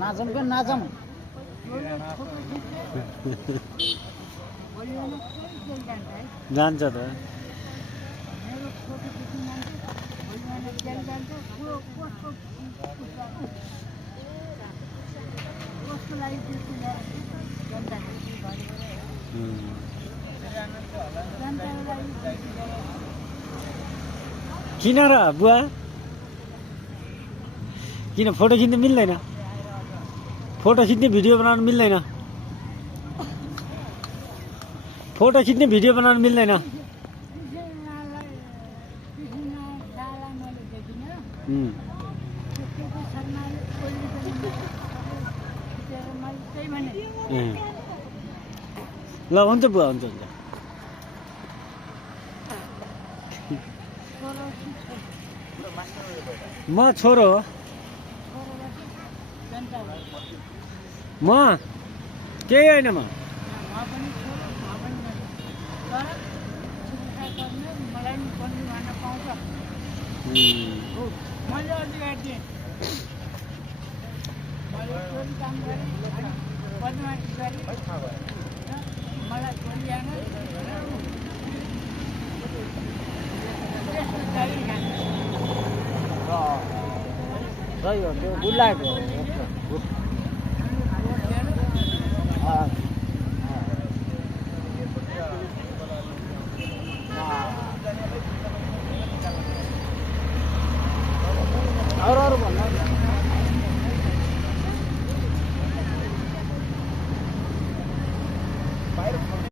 नाचम के नाचम जान्छ त किन र बुवा किन फोटो खिच्न मिल्दैन फोटो खिच्ने भिडियो बनाउन मिल्दैन फोटो खिच्ने भिडियो बनाउन मिल्दैन ल हुन्छ बुवा हुन्छ हुन्छ म छोरो हो म केही होइन म सही हो त्यो बुलाएको